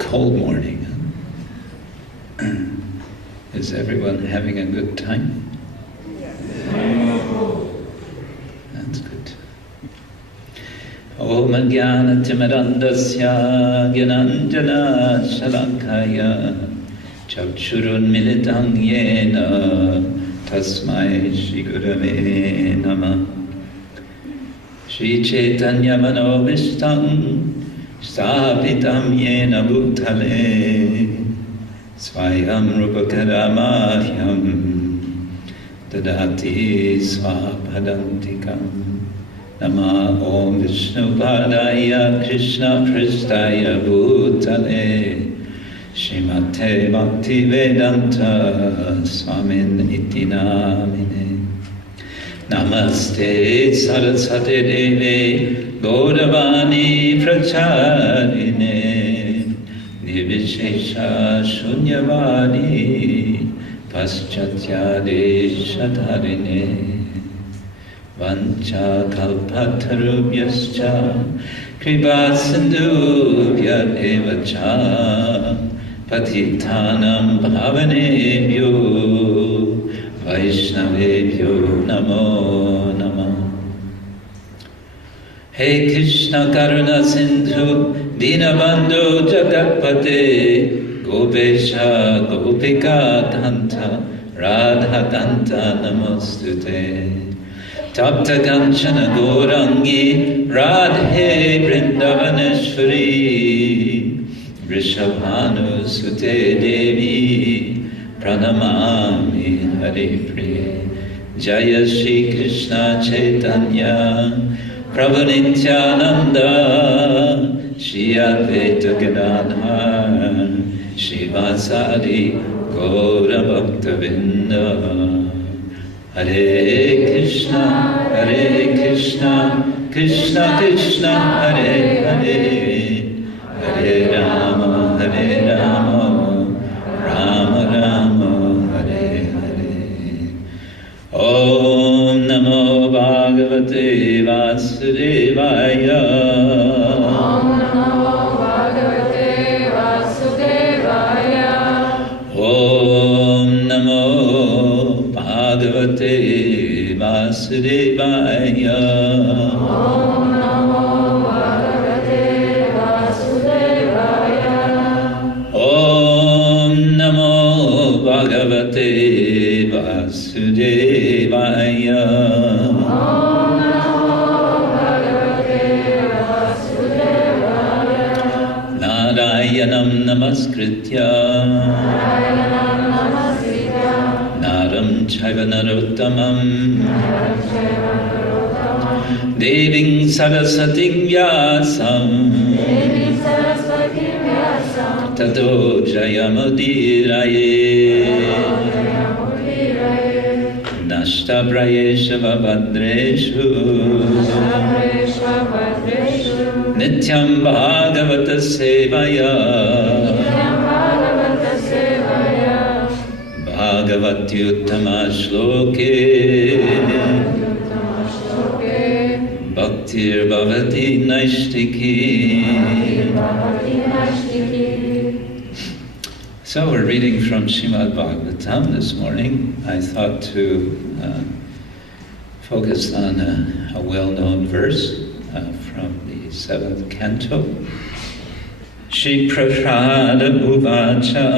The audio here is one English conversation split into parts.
Cold morning. Is everyone having a good time? That's good. Om Jnana Timirandasya Gyananjana Shalakaya Chakshurun Militang Yena Tasmai Shri Gurave Namah Shri Chaitanya Manobishtam Stapitam Yena Bhutale Swayam Rupakaramayam Dadati Swapadantikam Nama Om Vishnu Padaya Krishna Pristaya Bhutale Shrimate Bhakti Vedanta Swamin Iti Namine Namaste Saraswati Deve Gauravani Pracharine nirvishesha shunyavadi paschatyadesh-dharine vancha kalpatarubhyascha kripa-sindhubhya eva cha patitanam bhavanebhyo vaishnavebhyo namo namah. Hey Krishna Karuna Sindhu Dinabandhu Jagatpate Gopesha Gopika Danta Radha Danta Namostute Tapta Kanchana Gaurangi Radhe Vrindavaneshwari Vrishabhanu Sute Devi Pranamami Hari Priya Jaya Shri Krishna Chaitanya Prabhu Nityananda, Shri Advaita Gadadhar, Shri Vasadi Gaura Bhaktavinda. Hare Krishna, Krishna Krishna, Hare Hare, Hare Rama, Rama Rama, Hare Hare. Om Namo Bhagavate Vasudevaya. Om Namo Bhagavate Vasudevaya. Om Namo Bhagavate Vasudevaya. Om Namo Bhagavate Vasudevaya. Om Namo Bhagavate Vasudevaya. Narayanam Namaskritya Naram Chaiva Narottamam Deving Saraswatim Vyasam Tato Jayamudiraye Nashtabrayesha Vabhadreshu Nityam Bhagavata Sevaya Bhagavati Uttama Shloke Bhaktir Bhavati Naishtiki. So we're reading from Srimad Bhagavatam this morning. I thought to focus on a well-known verse from the 7th canto. Shri Prabhupada Uvacha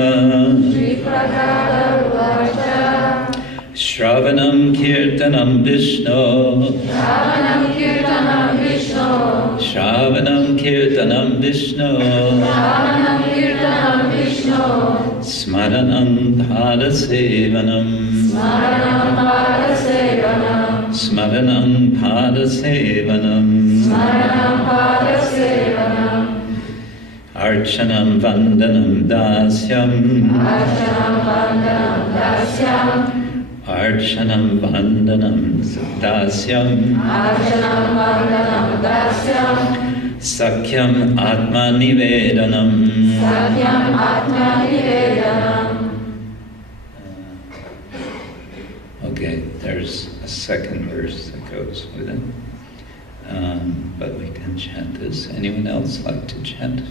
Shravanam Kirtanam Vishnu Shravanam Kirtanam Vishnu Smaranam Padasevanam Smaranam Padasevanam Archanam Vandanam Dasyam Archanam Vandanam Dasyam Sakyam Atma Nivedanam. Okay, there's a second verse that goes with it. But we can chant this. Anyone else like to chant?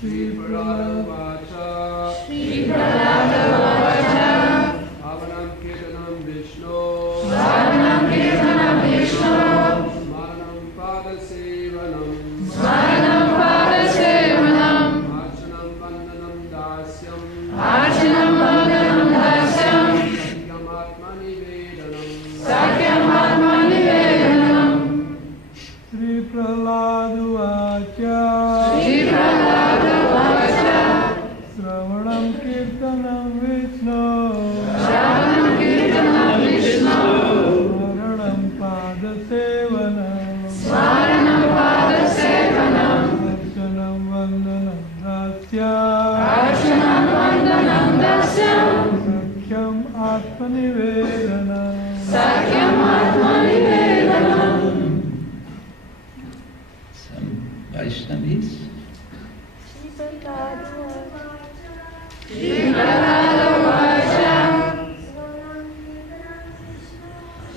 Shri Prabhupada Vacha Shri Prabhupada Vacha Avanam Kirtanam Vishnu Swaranam Kirtanam Vishnu Smaranam Padasevanam Swaranam Padasevanam Archanam Vandanam Dasyam Archanam Vandanam Dasyam Sakyam Atma Nivedanam Sakyam Atma Nivedanam Shri Prabhupada Vacha Shri Prabhupada Vacha Shravanam Kirtanam Vishnu Shravanam Kirtanam Vishnu Smaranam Padasevanam Swaranam Padasevanam Archanam Vandanam Dasyam Archanam Vandanam Dasyam Sakyam Atma Nivedanam Sakyam Atma Nivedanam. Some Vaishnavis?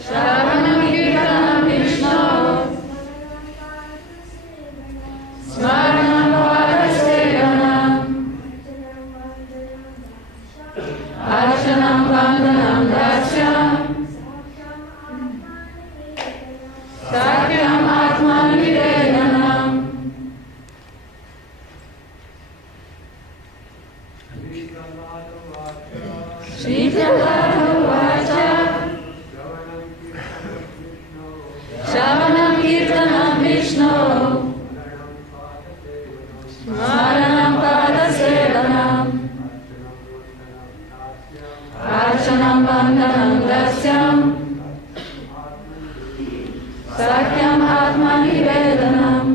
Shravanam Kirtanam Vishnu Smaranam Padasevanam Archanam Vandanam Dasyam Sakyam Atman Nivedanam. Shri Prabhu Vacha Shravanam Kirtanam Vishnu Smaranam Padasevanam Archanam Vandanam Dasyam Sakyam Atman Nivedanam.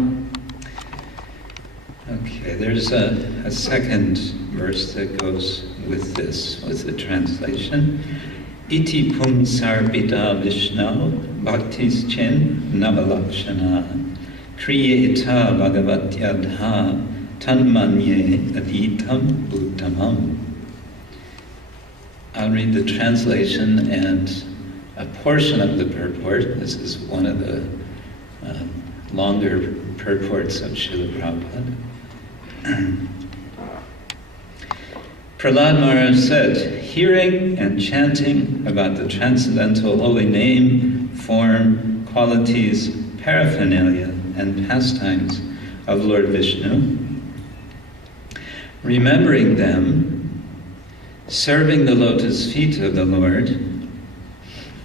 Okay, there's a second verse that goes with this, with the translation. Iti pum sarbita Vishnu bhaktis chen navalakshana kriyeta bhagavatyadha tanmanye aditam uttamam. I'll read the translation and a portion of the purport. This is one of the longer purports of Srila Prabhupada. Prahlad Maharaj said, hearing and chanting about the transcendental holy name, form, qualities, paraphernalia, and pastimes of Lord Vishnu, remembering them, serving the lotus feet of the Lord,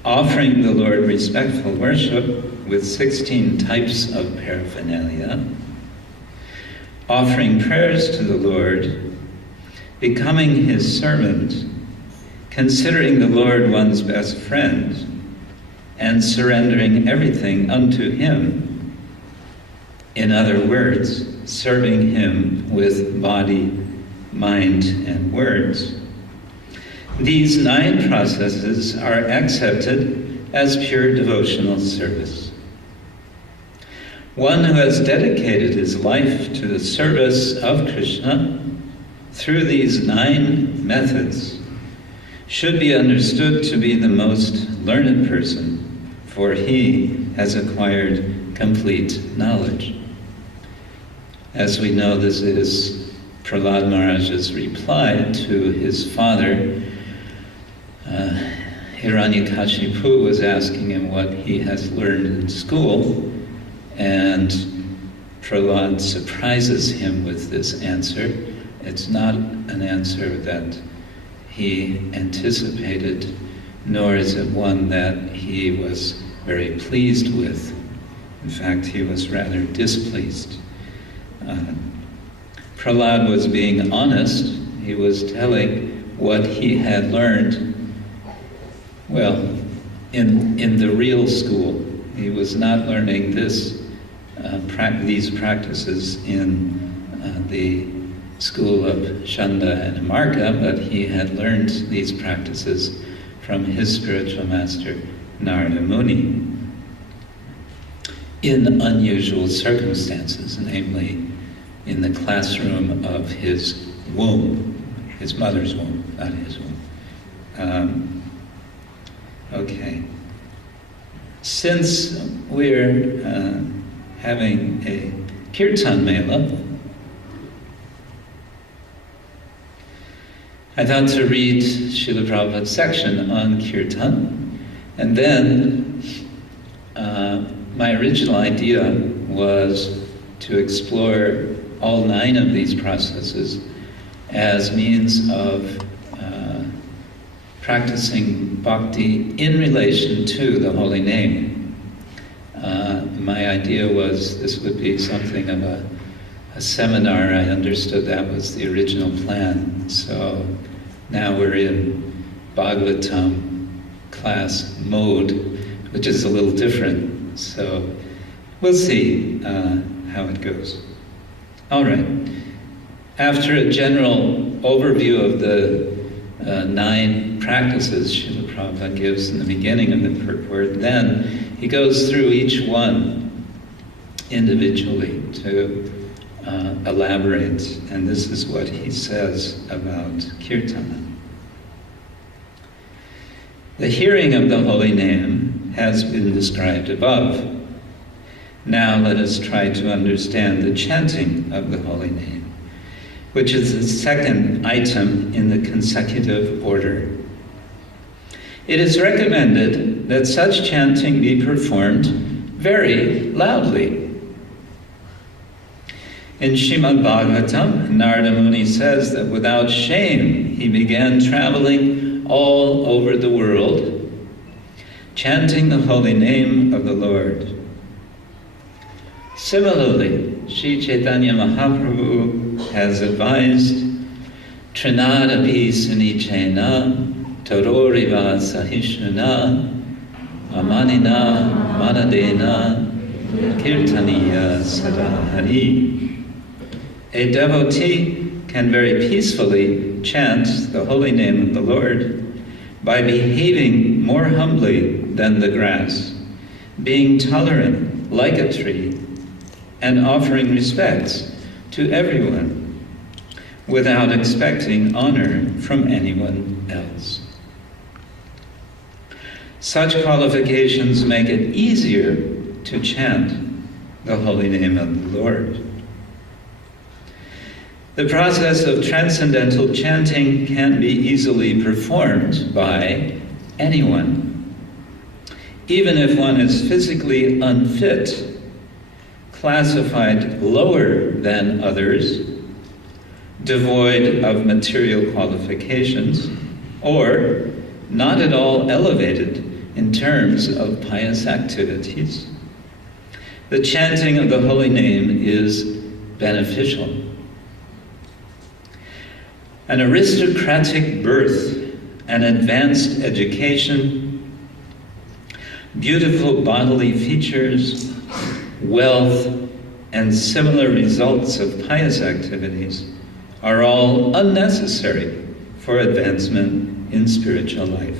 offering the Lord respectful worship with 16 types of paraphernalia, offering prayers to the Lord, becoming His servant, considering the Lord one's best friend, and surrendering everything unto Him. In other words, serving Him with body, mind, and words. These 9 processes are accepted as pure devotional service. One who has dedicated his life to the service of Krishna through these 9 methods should be understood to be the most learned person, for he has acquired complete knowledge. As we know, this is Prahlad Maharaj's reply to his father. Hiranyakashipu was asking him what he has learned in school, and Prahlad surprises him with this answer. It's not an answer that he anticipated, nor is it one that he was very pleased with. In fact, he was rather displeased. Prahlad was being honest. He was telling what he had learned, well, in the real school. He was not learning these practices in the school of Shanda and Amarka, but he had learned these practices from his spiritual master, Narada Muni, in unusual circumstances, namely in the classroom of his womb, his mother's womb, not his womb. Okay. Since we're having a Kirtan Mela, I thought to read Srila Prabhupada's section on Kirtan, and then my original idea was to explore all 9 of these processes as means of practicing bhakti in relation to the holy name. My idea was this would be something of a seminar. I understood that was the original plan. So now we're in Bhagavatam class mode, which is a little different. So we'll see how it goes. All right. After a general overview of the 9 practices Srila Prabhupada gives in the beginning of the purport, then he goes through each one individually to elaborates, and this is what he says about Kirtana. The hearing of the holy name has been described above. Now let us try to understand the chanting of the holy name, which is the second item in the consecutive order. It is recommended that such chanting be performed very loudly. In Srimad Bhagavatam, Narada Muni says that without shame he began traveling all over the world, chanting the holy name of the Lord. Similarly, Sri Chaitanya Mahaprabhu has advised, Trinadapi sunichena, Tororiva sahishnuna, Amanina manadena, Kirtaniya sadahari. A devotee can very peacefully chant the holy name of the Lord by behaving more humbly than the grass, being tolerant like a tree, and offering respects to everyone without expecting honor from anyone else. Such qualifications make it easier to chant the holy name of the Lord. The process of transcendental chanting can be easily performed by anyone, even if one is physically unfit, classified lower than others, devoid of material qualifications, or not at all elevated in terms of pious activities. The chanting of the holy name is beneficial. An aristocratic birth, an advanced education, beautiful bodily features, wealth, and similar results of pious activities are all unnecessary for advancement in spiritual life.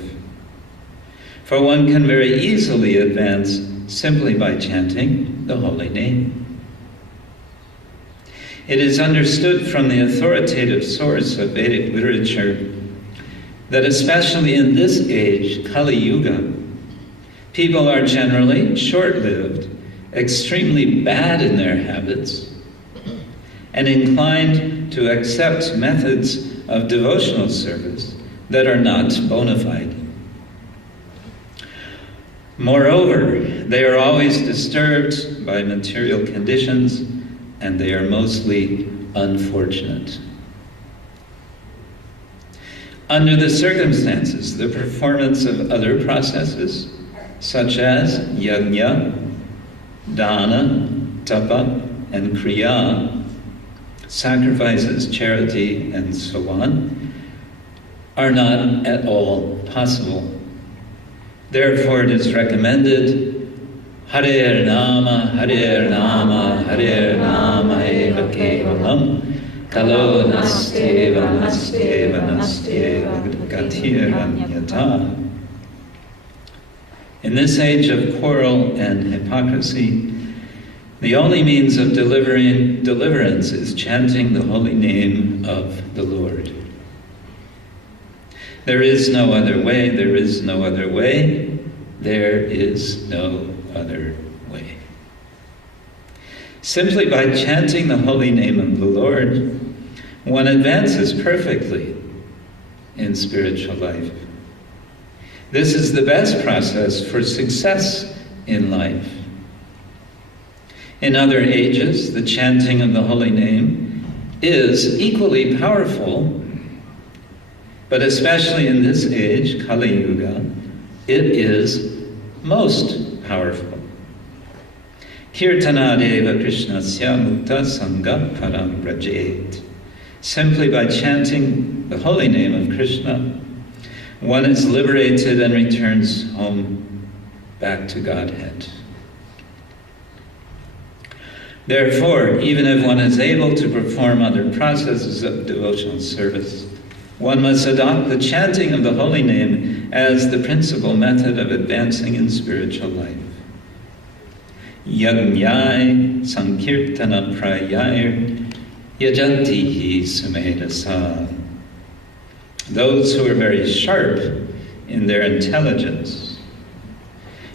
For one can very easily advance simply by chanting the holy name. It is understood from the authoritative source of Vedic literature that especially in this age, Kali Yuga, people are generally short-lived, extremely bad in their habits, and inclined to accept methods of devotional service that are not bona fide. Moreover, they are always disturbed by material conditions, and they are mostly unfortunate. Under the circumstances, the performance of other processes, such as yajna, dana, tapa, and kriya, sacrifices, charity, and so on, are not at all possible. Therefore, it is recommended Hare Nama, Hare Nama, Hare Nama eva kevalam, kalo nasteva, nasteva, nasteva, gatiranyata. In this age of quarrel and hypocrisy, the only means of deliverance is chanting the holy name of the Lord. There is no other way, there is no other way, there is no other way. Simply by chanting the holy name of the Lord, one advances perfectly in spiritual life. This is the best process for success in life. In other ages, the chanting of the holy name is equally powerful, but especially in this age, Kali Yuga, it is most powerful. Kirtana Deva Krishnasya Mukta Sangha Param Brajet. Simply by chanting the holy name of Krishna, one is liberated and returns home back to Godhead. Therefore, even if one is able to perform other processes of devotional service, one must adopt the chanting of the holy name as the principal method of advancing in spiritual life. Yajñai Sankirtana Prayai Yajantihi sumedasa. Those who are very sharp in their intelligence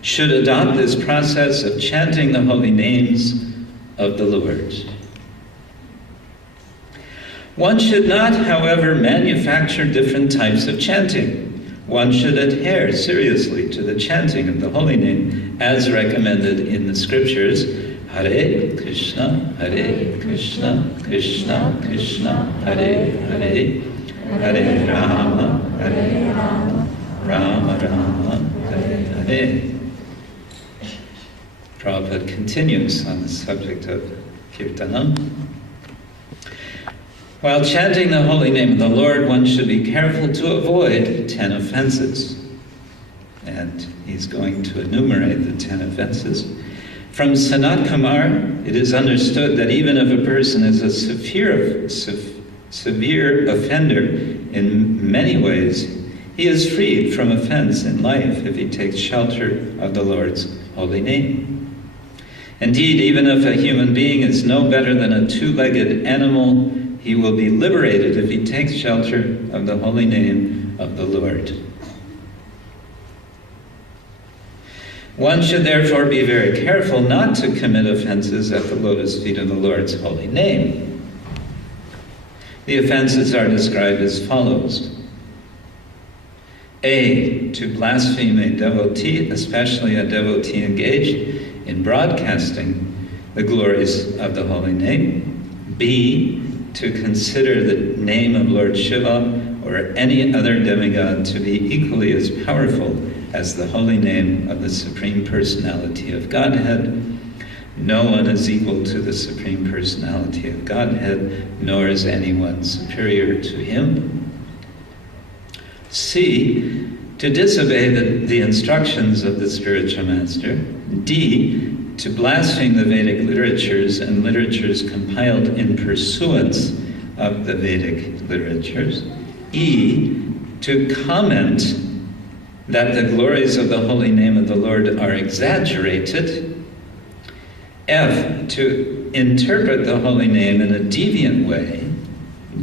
should adopt this process of chanting the holy names of the Lord. One should not, however, manufacture different types of chanting. One should adhere seriously to the chanting of the holy name as recommended in the scriptures. Hare Krishna, Hare Krishna, Krishna Krishna, Hare Hare, Hare Rama, Hare Rama, Rama Rama, Hare Hare. Prabhupada continues on the subject of Kirtanam. While chanting the holy name of the Lord, one should be careful to avoid 10 offenses. And he's going to enumerate the 10 offenses. From Sanat Kumar, it is understood that even if a person is a severe offender in many ways, he is freed from offense in life if he takes shelter of the Lord's holy name. Indeed, even if a human being is no better than a two-legged animal, he will be liberated if he takes shelter of the holy name of the Lord. One should therefore be very careful not to commit offenses at the lotus feet of the Lord's holy name. The offenses are described as follows. A. To blaspheme a devotee, especially a devotee engaged in broadcasting the glories of the holy name. B. To consider the name of Lord Shiva or any other demigod to be equally as powerful as the holy name of the Supreme Personality of Godhead. No one is equal to the Supreme Personality of Godhead, nor is anyone superior to him. C. To disobey the instructions of the spiritual master. D. To blaspheme the Vedic literatures and literatures compiled in pursuance of the Vedic literatures. E. To comment that the glories of the holy name of the Lord are exaggerated. F. To interpret the holy name in a deviant way.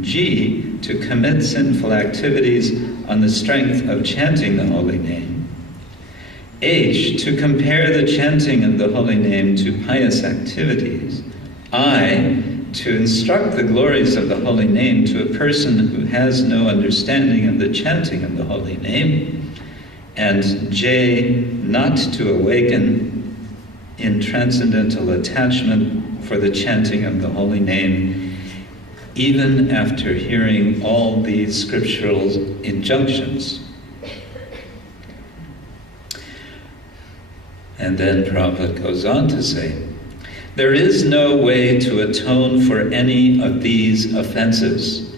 G. To commit sinful activities on the strength of chanting the holy name. H. To compare the chanting of the holy name to pious activities. I. To instruct the glories of the holy name to a person who has no understanding of the chanting of the holy name. And J. Not to awaken in transcendental attachment for the chanting of the holy name, even after hearing all these scriptural injunctions. And then Prabhupada goes on to say, there is no way to atone for any of these offenses.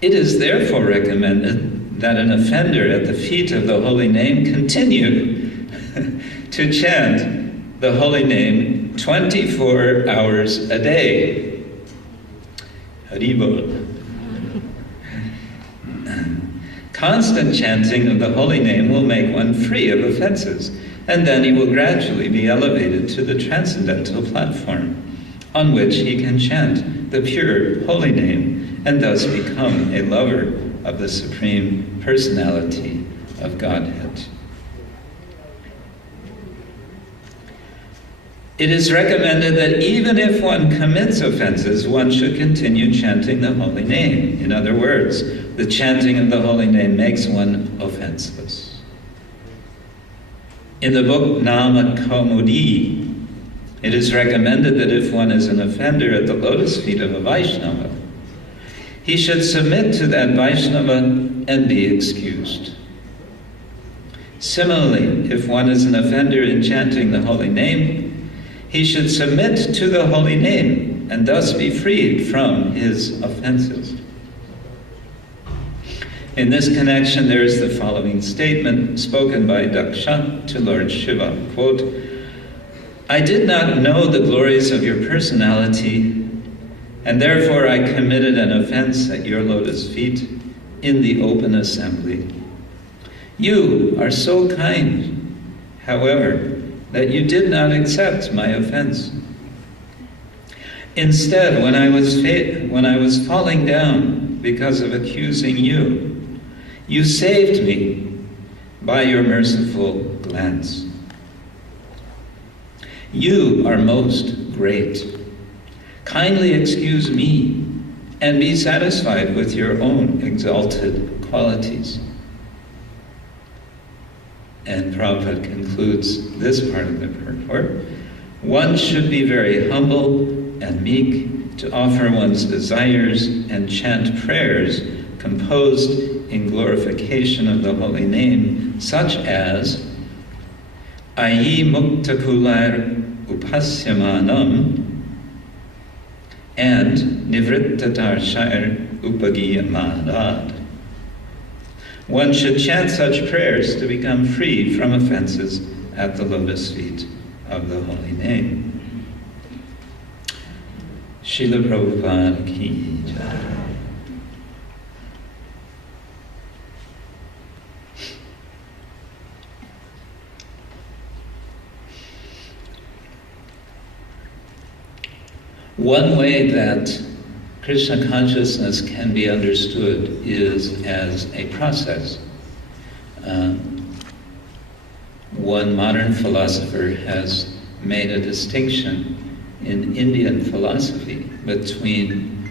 It is therefore recommended that an offender at the feet of the holy name continue to chant the holy name 24 hours a day. Haribol. Constant chanting of the holy name will make one free of offenses, and then he will gradually be elevated to the transcendental platform, on which he can chant the pure holy name, and thus become a lover of the Supreme Personality of Godhead. It is recommended that even if one commits offenses, one should continue chanting the holy name. In other words, the chanting of the holy name makes one offenseless. In the book Nama Kaumudi, it is recommended that if one is an offender at the lotus feet of a Vaishnava, he should submit to that Vaishnava and be excused. Similarly, if one is an offender in chanting the holy name, he should submit to the holy name and thus be freed from his offenses. In this connection, there is the following statement spoken by Daksha to Lord Shiva, quote, I did not know the glories of your personality, and therefore I committed an offense at your lotus feet in the open assembly. You are so kind. However, that you did not accept my offense. Instead, when I was falling down because of accusing you, you saved me by your merciful glance. You are most great. Kindly excuse me and be satisfied with your own exalted qualities. And Prabhupada concludes this part of the purport. One should be very humble and meek to offer one's desires and chant prayers composed in glorification of the holy name, such as Ayi Muktakular Upasyamanam and Nivrittatar Shair Upagiyamanad. One should chant such prayers to become free from offenses at the lotus feet of the holy name. Srila Prabhupada ki jai. One way that Krishna consciousness can be understood is as a process. One modern philosopher has made a distinction in Indian philosophy between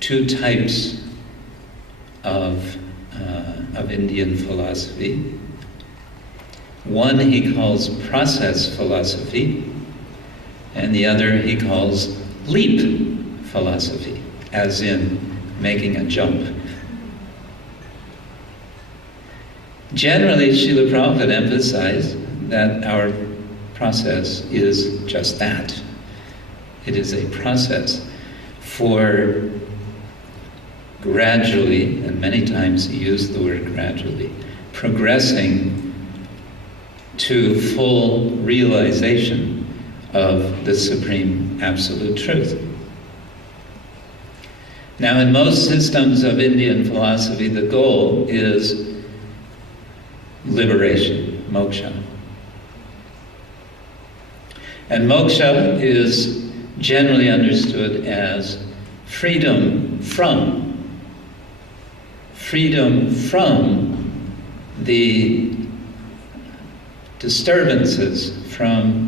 two types of Indian philosophy. One he calls process philosophy, and the other he calls leap philosophy, as in making a jump. Generally, Srila Prabhupada emphasized that our process is just that. It is a process for gradually, and many times he used the word gradually, progressing to full realization of the Supreme Absolute Truth. Now, in most systems of Indian philosophy, the goal is liberation, moksha. And moksha is generally understood as freedom from the disturbances, from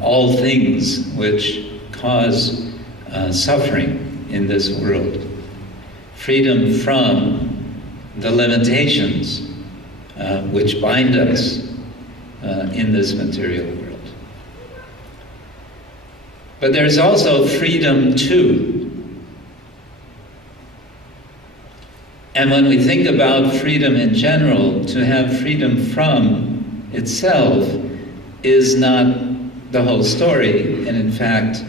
all things which cause suffering in this world. Freedom from the limitations which bind us in this material world. But there's also freedom to. And when we think about freedom in general, to have freedom from itself is not the whole story. And in fact,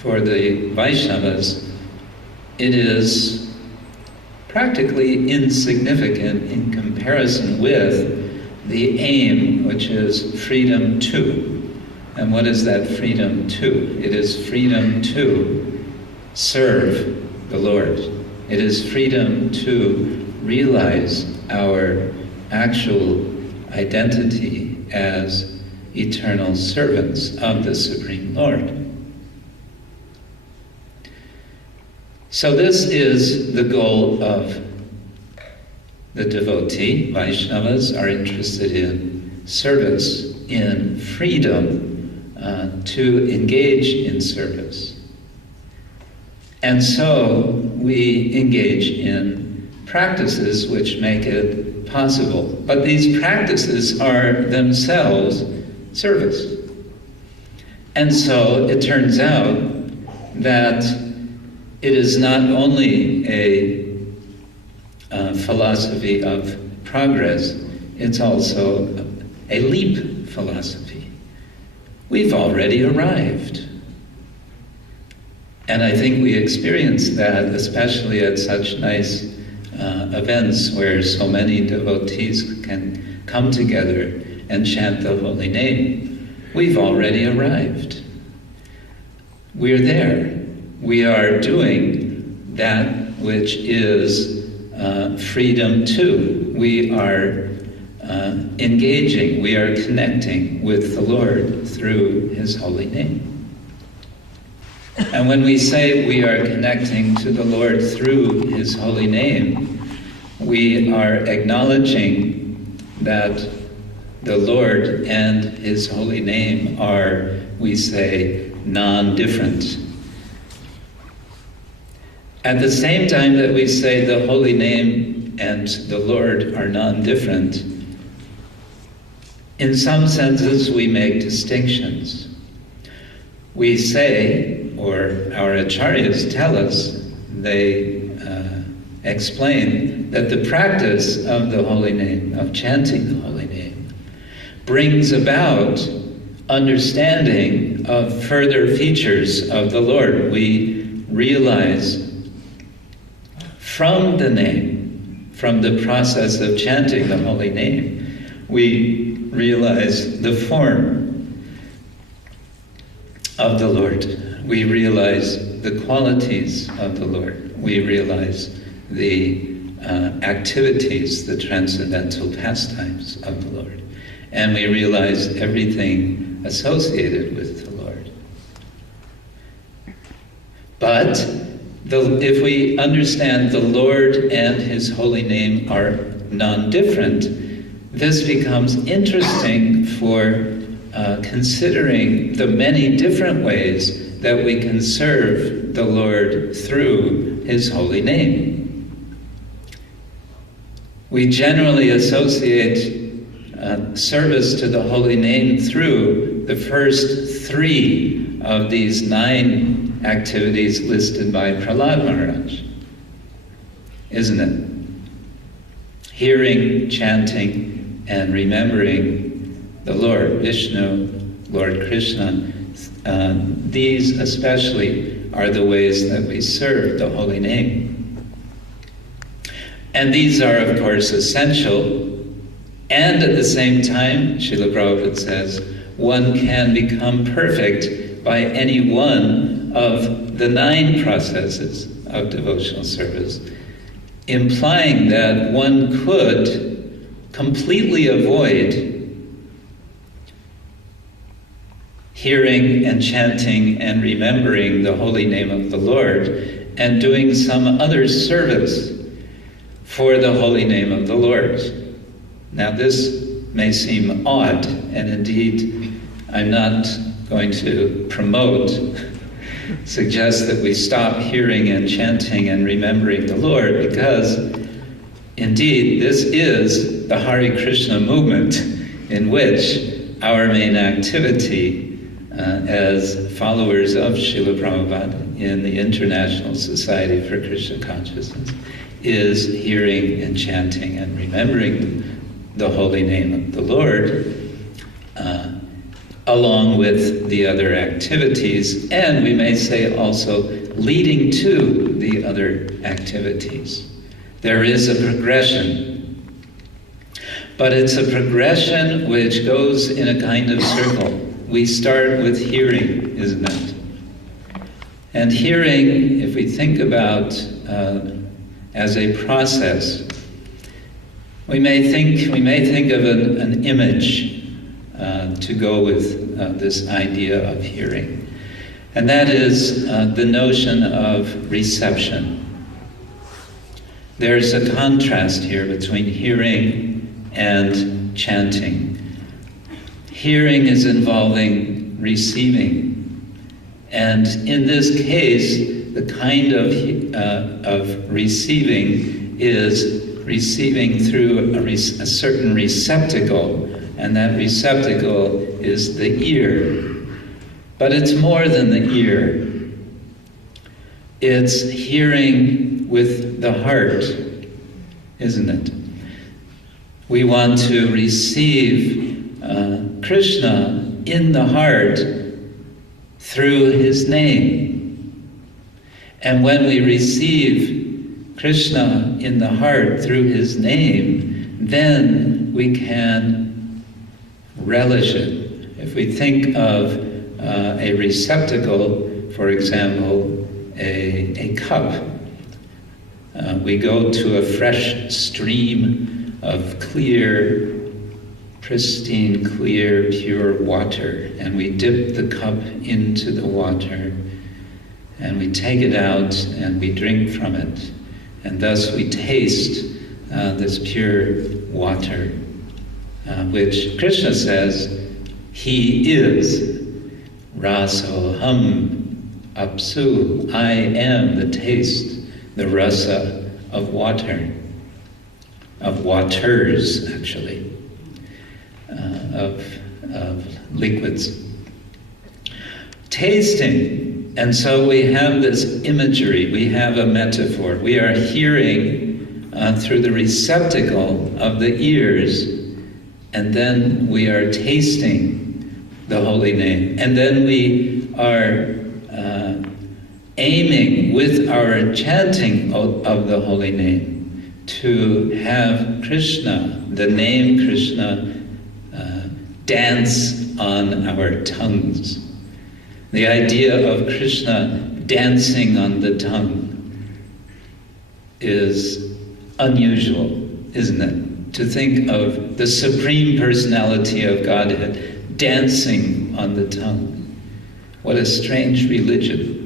for the Vaishnavas, it is practically insignificant in comparison with the aim, which is freedom to. And what is that freedom to? It is freedom to serve the Lord. It is freedom to realize our actual identity as eternal servants of the Supreme Lord. So this is the goal of the devotee. Vaishnavas are interested in service, in freedom to engage in service. And so we engage in practices which make it possible. But these practices are themselves service. And so it turns out that it is not only a philosophy of progress, it's also a leap philosophy. We've already arrived. And I think we experience that, especially at such nice events where so many devotees can come together and chant the holy name. We've already arrived. We're there. We are doing that which is freedom to. We are engaging, we are connecting with the Lord through His holy name. And when we say we are connecting to the Lord through His holy name, we are acknowledging that the Lord and His holy name are, we say, non-different. At the same time that we say the holy name and the Lord are non-different, in some senses we make distinctions. We say, or our acharyas tell us, they explain that the practice of the holy name, of chanting the holy name, brings about understanding of further features of the Lord. We realize from the name, from the process of chanting the holy name, we realize the form of the Lord. We realize the qualities of the Lord. We realize the activities, the transcendental pastimes of the Lord. And we realize everything associated with the Lord. But if we understand the Lord and His holy name are non-different, this becomes interesting for considering the many different ways that we can serve the Lord through His holy name. We generally associate service to the holy name through the first 3 of these 9 activities listed by Prahlad Maharaj, isn't it? Hearing, chanting, and remembering the Lord, Vishnu, Lord Krishna. These especially are the ways that we serve the holy name. And these are, of course, essential. And at the same time, Srila Prabhupada says, one can become perfect by any one of the 9 processes of devotional service, implying that one could completely avoid hearing and chanting and remembering the holy name of the Lord and doing some other service for the holy name of the Lord. Now this may seem odd, and indeed I'm not going to suggest that we stop hearing and chanting and remembering the Lord, because indeed this is the Hare Krishna movement, in which our main activity as followers of Srila Prabhupada in the International Society for Krishna Consciousness is hearing and chanting and remembering the holy name of the Lord, along with the other activities, and we may say also leading to the other activities. There is a progression, but it's a progression which goes in a kind of circle. We start with hearing, isn't it? And hearing, if we think about as a process, we may think of an image to go with this idea of hearing. And that is the notion of reception. There's a contrast here between hearing and chanting. Hearing is involving receiving. And in this case, the kind of receiving is receiving through a certain receptacle, and that receptacle is the ear. But it's more than the ear. It's hearing with the heart, isn't it? We want to receive Krishna in the heart through His name. And when we receive Krishna in the heart through His name, then we can relish it. If we think of a receptacle, for example, a cup, we go to a fresh stream of clear pristine, clear, pure water, and we dip the cup into the water, and we take it out and we drink from it, and thus we taste this pure water, which Krishna says he is. Rasoham apsu, I am the taste, the rasa of water, of waters actually, of liquids. Tasting, and so we have this imagery, we have a metaphor, we are hearing through the receptacle of the ears, and then we are tasting the holy name, and then we are aiming with our chanting of the holy name to have Krishna, the name Krishna, dance on our tongues. The idea of Krishna dancing on the tongue is unusual, isn't it? To think of the Supreme Personality of Godhead dancing on the tongue. What a strange religion.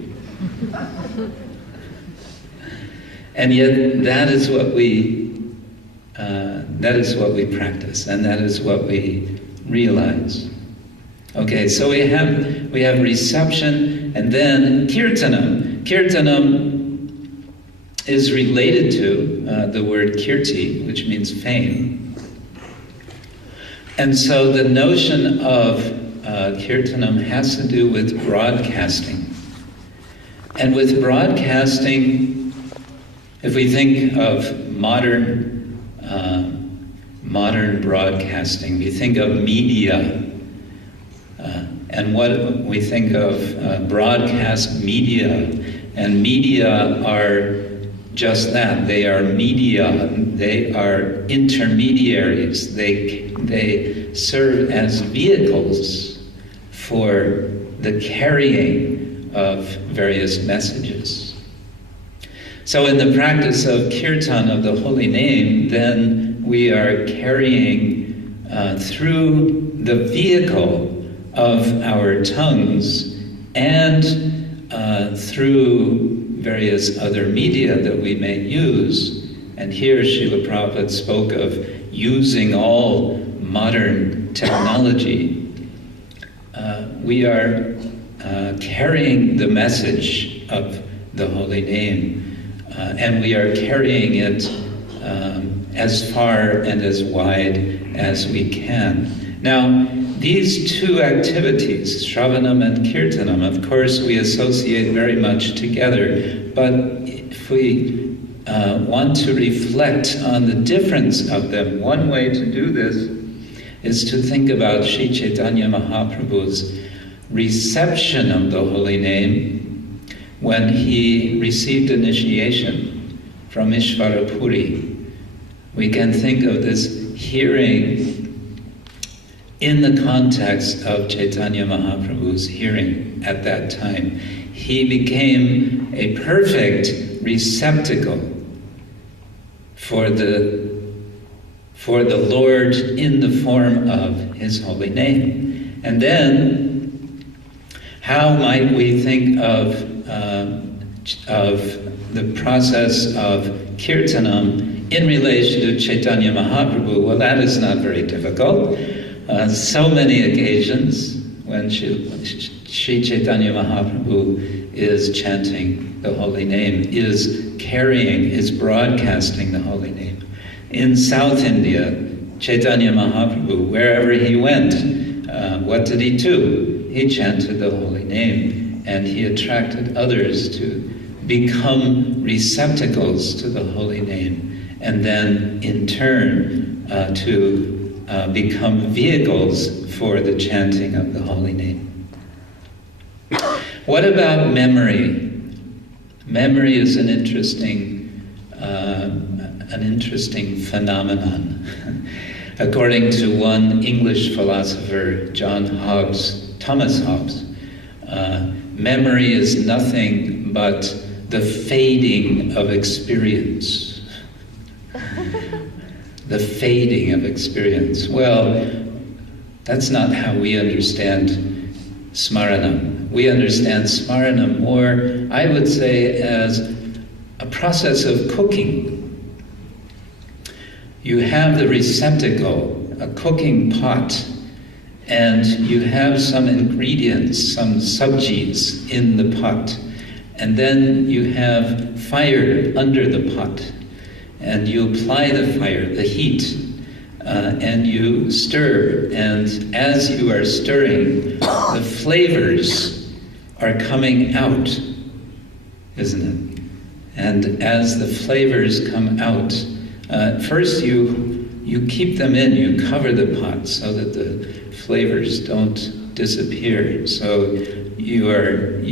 And yet that is what we practice, and that is what we realize. Okay, so we have reception, and then kirtanam. Kirtanam is related to the word kirti, which means fame. And so the notion of kirtanam has to do with broadcasting. And with broadcasting, if we think of modern broadcasting, we think of media, and what we think of broadcast media, and media are just that. They are media. They are intermediaries. They serve as vehicles for the carrying of various messages. So in the practice of kirtan, of the holy name, then we are carrying through the vehicle of our tongues and through various other media that we may use. And here Srila Prabhupada spoke of using all modern technology. We are carrying the message of the holy name, and we are carrying it as far and as wide as we can. Now, these two activities, Shravanam and Kirtanam, of course we associate very much together, but if we want to reflect on the difference of them, one way to do this is to think about Sri Chaitanya Mahaprabhu's reception of the holy name when he received initiation from Ishvarapuri. We can think of this hearing in the context of Chaitanya Mahaprabhu's hearing at that time. He became a perfect receptacle for the Lord in the form of His holy name. And then, how might we think of the process of Kirtanam in relation to Chaitanya Mahaprabhu? Well, that is not very difficult. So many occasions when Sri Chaitanya Mahaprabhu is chanting the holy name, is carrying, is broadcasting the holy name. In South India, Chaitanya Mahaprabhu, wherever he went, what did he do? He chanted the holy name, and he attracted others to become receptacles to the holy name, and then in turn to become vehicles for the chanting of the holy name. What about memory? Memory is an interesting phenomenon. According to one English philosopher, Thomas Hobbes, memory is nothing but the fading of experience. The fading of experience. Well, That's not how we understand smaranam. We understand smaranam more, I would say, as a process of cooking. You have the receptacle, a cooking pot, and you have some ingredients, some sabjis in the pot, and then you have fire under the pot, and you apply the fire, the heat, and you stir, and as you are stirring, the flavors are coming out, isn't it? And as the flavors come out, first you keep them in, you cover the pot so that the flavors don't disappear. So you are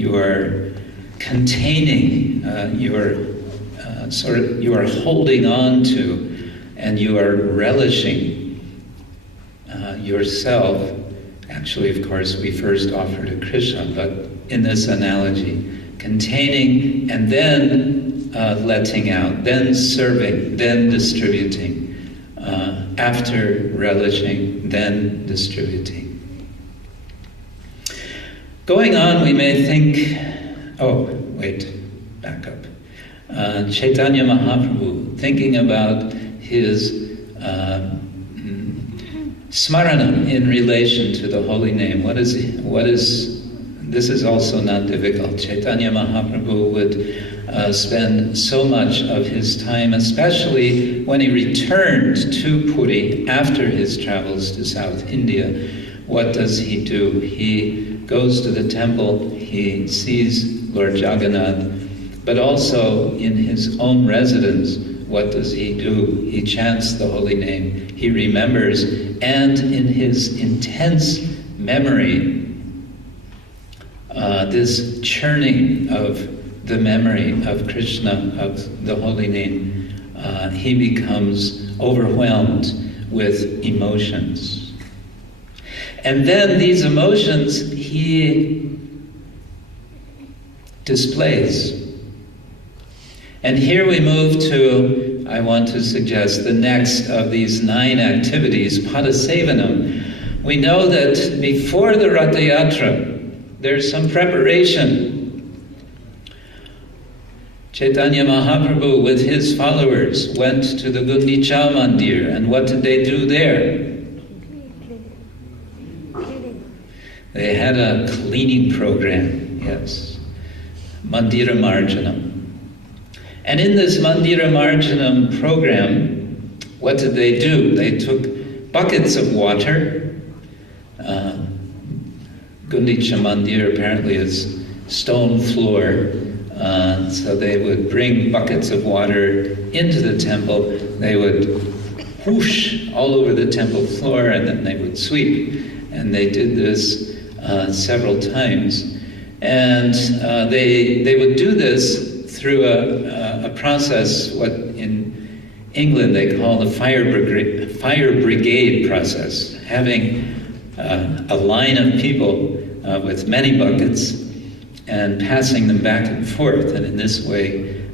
containing, you are holding on to, and you are relishing yourself. Actually, of course, we first offer to Krishna, but in this analogy, containing and then letting out, then serving, then distributing. After relishing, then distributing. Going on, we may think, back up. Chaitanya Mahaprabhu, thinking about his smaranam in relation to the holy name. This is also not difficult. Chaitanya Mahaprabhu would spend so much of his time, especially when he returned to Puri after his travels to South India. What does he do? He goes to the temple, he sees Lord Jagannath, but also in his own residence, what does he do? He chants the holy name, he remembers, and in his intense memory, this churning of the memory of Krishna, of the holy name, he becomes overwhelmed with emotions. And then these emotions he displays. And here we move to, I want to suggest, the next of these 9 activities, Padasevanam. We know that before the Ratha Yatra, there's some preparation. Chaitanya Mahaprabhu with his followers went to the Gundicha Mandir, and what did they do there? They had a cleaning program, yes. Mandira Marjanam. And in this Mandira Marjanam program, what did they do? They took buckets of water. Gundicha Mandir apparently is stone floor, so they would bring buckets of water into the temple. They would whoosh all over the temple floor, and then they would sweep. And they did this several times. And they would do this through a process, what in England they call the fire brigade process, having a line of people with many buckets and passing them back and forth, and in this way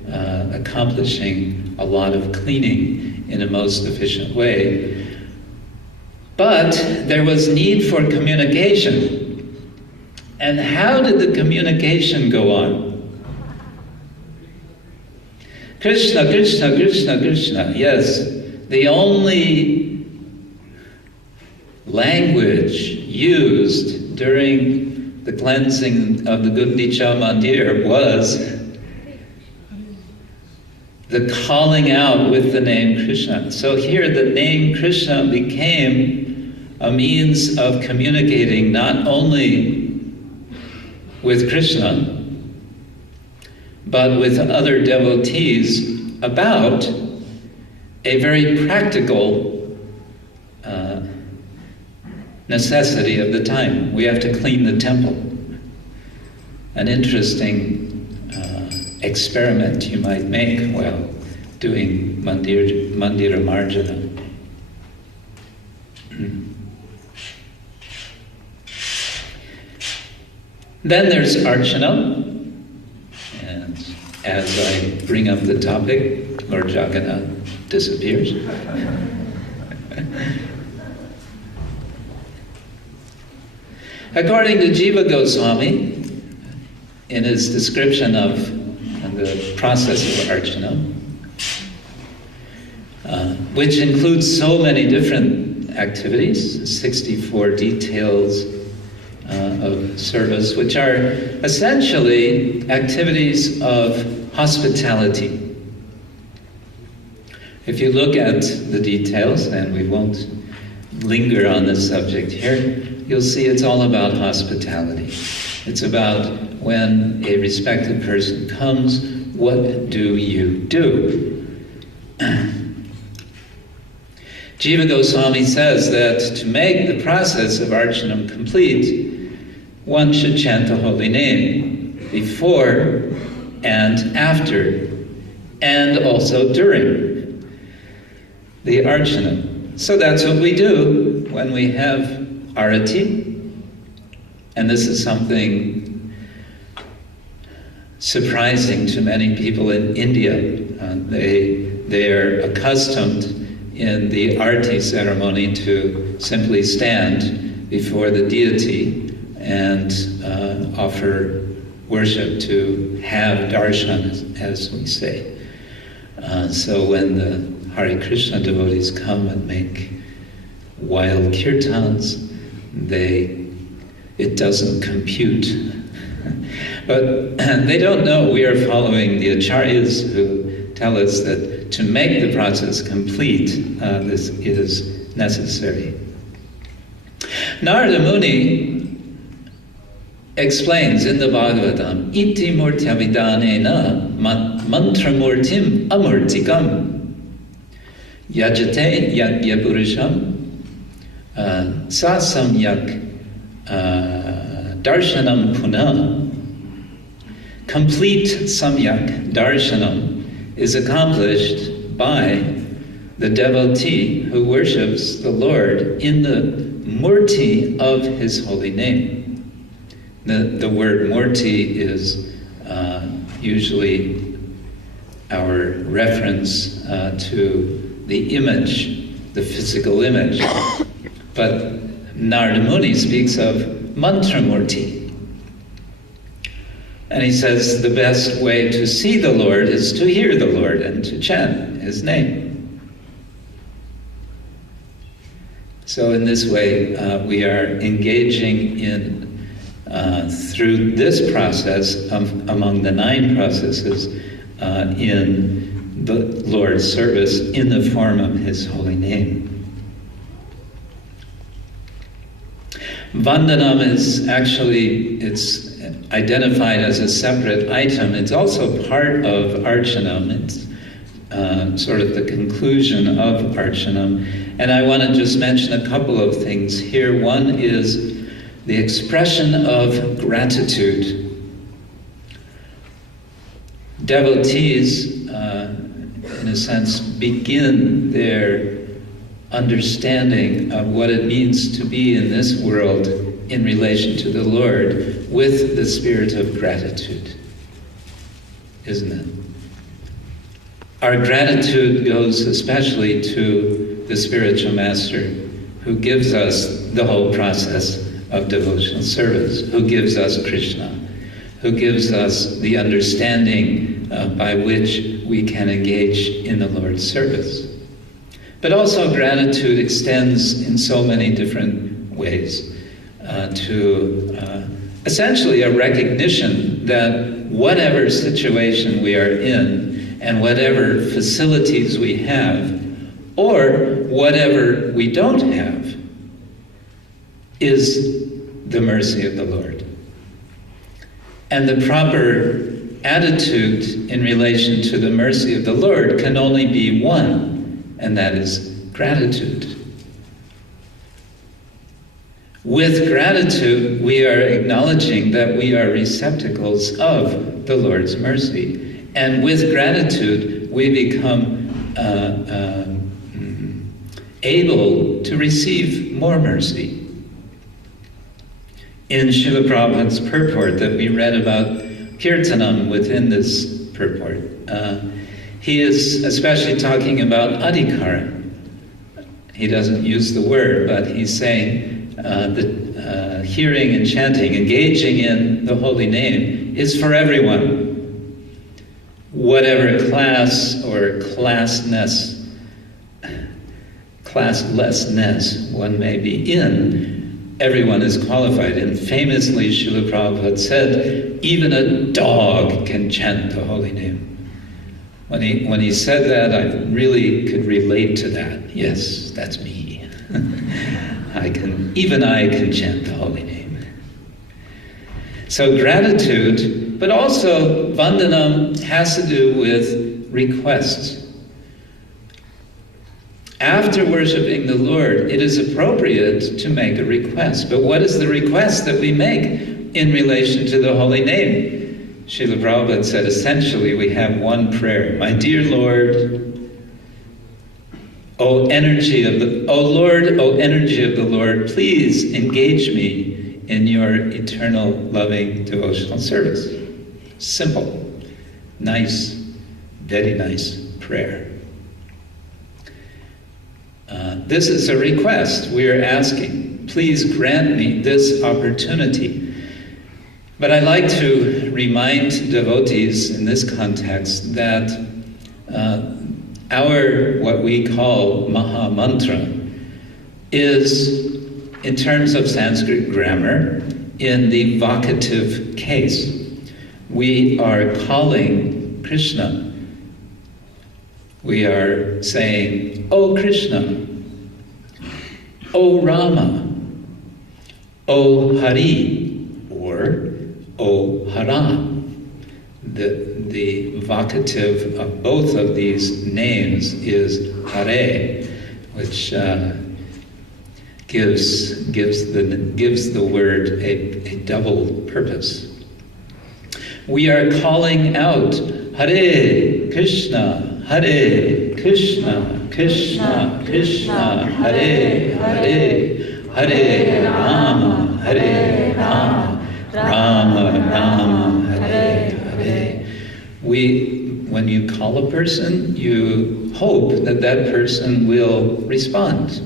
accomplishing a lot of cleaning in a most efficient way. But there was need for communication. And how did the communication go on? Krishna, Krishna, Krishna, Krishna. Yes, the only language used during the cleansing of the Gundicha Mandir was the calling out with the name Krishna. So here the name Krishna became a means of communicating not only with Krishna, but with other devotees about a very practical necessity of the time. We have to clean the temple. An interesting experiment you might make while doing Mandira Marjana. Then there's Archana, and as I bring up the topic, Lord Jagannath disappears. According to Jiva Goswami, in his description of the process of archana, which includes so many different activities, 64 details of service, which are essentially activities of hospitality. If you look at the details, and we won't linger on this subject here, you'll see it's all about hospitality. It's about when a respected person comes, what do you do? Jiva Goswami says that to make the process of archanam complete, one should chant the holy name before and after, and also during the archana. So that's what we do when we have arati, and this is something surprising to many people in India. They are accustomed in the arati ceremony to simply stand before the deity and offer worship, to have darshan, as we say. So when the Hare Krishna devotees come and make wild kirtans, it doesn't compute. But they don't know we are following the acharyas who tell us that to make the process complete, this is necessary. Narada Muni explains in the Bhagavatam, iti murtyavidanena mantramurtim amurtikam yajate yagyapurisham sa samyak darshanam puna. Complete samyak darshanam is accomplished by the devotee who worships the Lord in the murti of his holy name. The word murti is usually our reference to the image, the physical image. But Narada Muni speaks of mantramurti. And he says the best way to see the Lord is to hear the Lord and to chant his name. So in this way, we are engaging in, through this process, among the 9 processes, in the Lord's service in the form of his holy name. Vandanam is actually, it's identified as a separate item. It's also part of archanam. It's sort of the conclusion of archanam. And I want to just mention a couple of things here. One is the expression of gratitude. Devotees, in a sense, begin their understanding of what it means to be in this world in relation to the Lord with the spirit of gratitude, isn't it? Our gratitude goes especially to the spiritual master who gives us the whole process of devotional service, who gives us Krishna, who gives us the understanding by which we can engage in the Lord's service. But also gratitude extends in so many different ways to essentially a recognition that whatever situation we are in and whatever facilities we have or whatever we don't have is the mercy of the Lord. And the proper attitude in relation to the mercy of the Lord can only be one, and that is gratitude. With gratitude, we are acknowledging that we are receptacles of the Lord's mercy. And with gratitude, we become able to receive more mercy. In Srila Prabhupada's purport that we read about Kirtanam within this purport, he is especially talking about adhikara. He doesn't use the word, but he's saying that hearing and chanting, engaging in the holy name, is for everyone. Whatever class or classlessness one may be in, everyone is qualified. And famously, Srila Prabhupada said, even a dog can chant the holy name. When he said that, I really could relate to that. Yes, that's me. Even I can chant the holy name. So gratitude, but also vandanam has to do with requests. After worshiping the Lord, it is appropriate to make a request. But what is the request that we make in relation to the holy name? Srila Prabhupada said, essentially, we have one prayer. My dear Lord, O energy of the Lord, please engage me in your eternal loving devotional service. Simple, nice, very nice prayer. This is a request we are asking. Please grant me this opportunity. But I like to remind devotees in this context that our, what we call Maha Mantra, is, in terms of Sanskrit grammar, in the vocative case. We are calling Krishna. We are saying, O Krishna, O Rama, O Hari, or O Hara. The vocative of both of these names is Hare, which gives the word a double purpose. We are calling out Hare Krishna, Hare Krishna, Krishna Krishna, Hare Hare, Hare Rama, Hare Rama, Rama Rama, Hare Hare. When you call a person, you hope that that person will respond.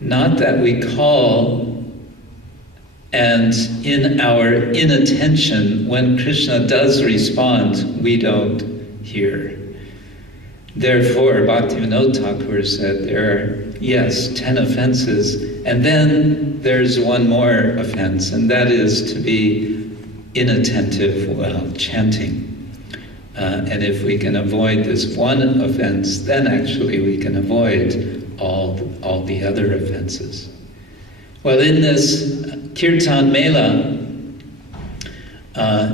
Not that we call and in our inattention, when Krishna does respond, we don't hear. Therefore, Bhaktivinoda Thakur said there are, 10 offenses, and then there's one more offense, and that is to be inattentive while chanting. And if we can avoid this one offense, then actually we can avoid all the other offenses. Well, in this Kirtan Mela,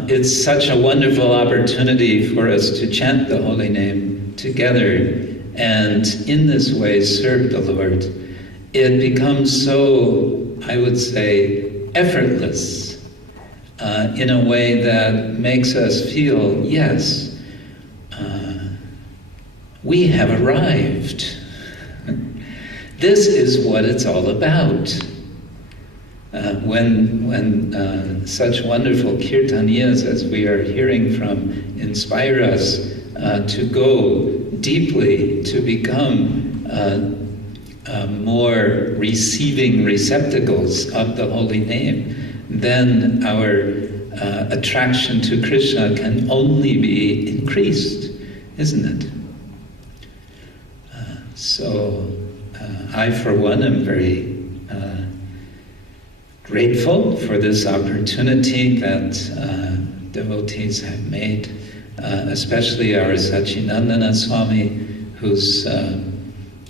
it's such a wonderful opportunity for us to chant the holy name together and in this way serve the Lord. It becomes so, I would say, effortless in a way that makes us feel, yes, we have arrived. This is what it's all about. When such wonderful kirtaniyas as we are hearing from inspire us to go deeply, to become more receiving receptacles of the holy name, then our attraction to Krishna can only be increased, isn't it? So I, for one, am very grateful for this opportunity that devotees have made, especially our Sachinandana Swami, who's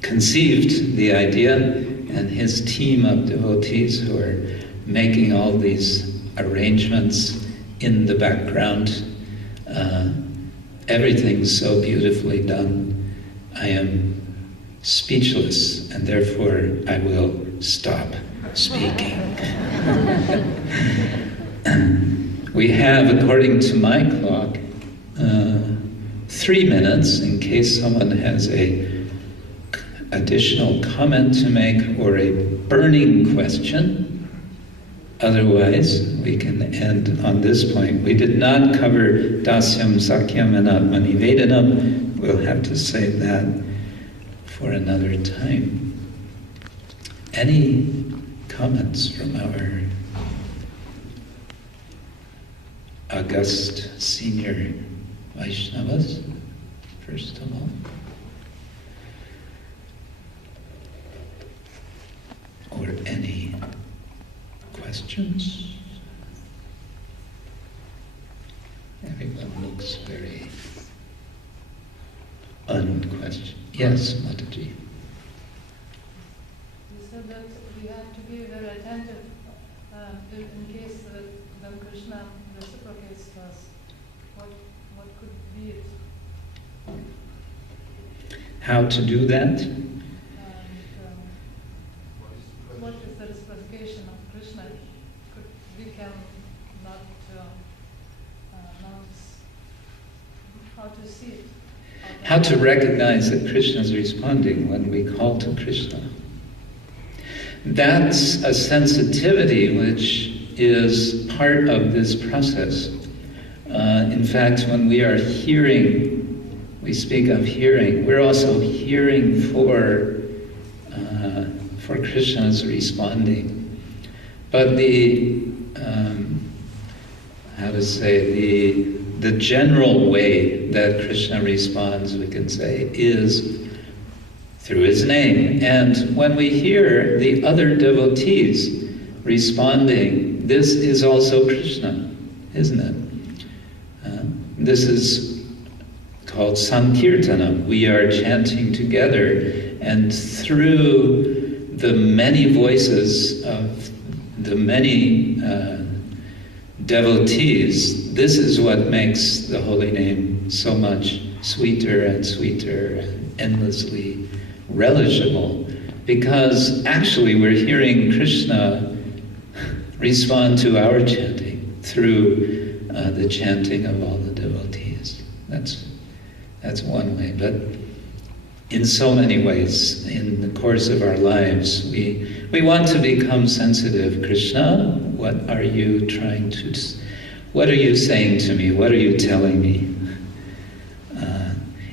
conceived the idea, and his team of devotees who are making all these arrangements in the background. Everything's so beautifully done. I am speechless, and therefore I will stop speaking. We have, according to my clock, 3 minutes in case someone has a additional comment to make or a burning question. Otherwise, we can end on this point. We did not cover Dasyam, Sakyam, and Atmani Vedanam. We'll have to save that for another time. Any comments from our august senior Vaishnavas, first of all. Or any questions? Everyone looks very unquestioned. Yes, Mataji. You said that we have to be very attentive in case that when Krishna reciprocates to us. What could be it? How to do that? What is the reciprocation of Krishna? We can not notice how to see it. How to recognize that Krishna is responding when we call to Krishna. That's a sensitivity which is part of this process. In fact, when we are hearing, we speak of hearing, we're also hearing for Krishna's responding. But the general way that Krishna responds, we can say, is through his name. And when we hear the other devotees responding, this is also Krishna, isn't it? This is called Sankirtana. We are chanting together, and through the many voices of the many devotees, this is what makes the holy name so much sweeter and sweeter and endlessly relishable, because actually we're hearing Krishna respond to our chanting through the chanting of all the devotees. That's one way, but in so many ways, in the course of our lives, we want to become sensitive. Krishna, what are you saying to me? What are you telling me?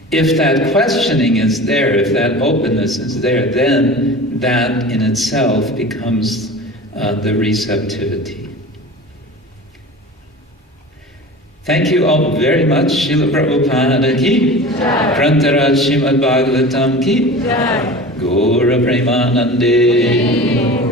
If that questioning is there, if that openness is there, then that in itself becomes the receptivity. Thank you all very much. Srila Prabhupada ki, Grantaraj Srimad Bhagavatam ki, Gaura Premanande.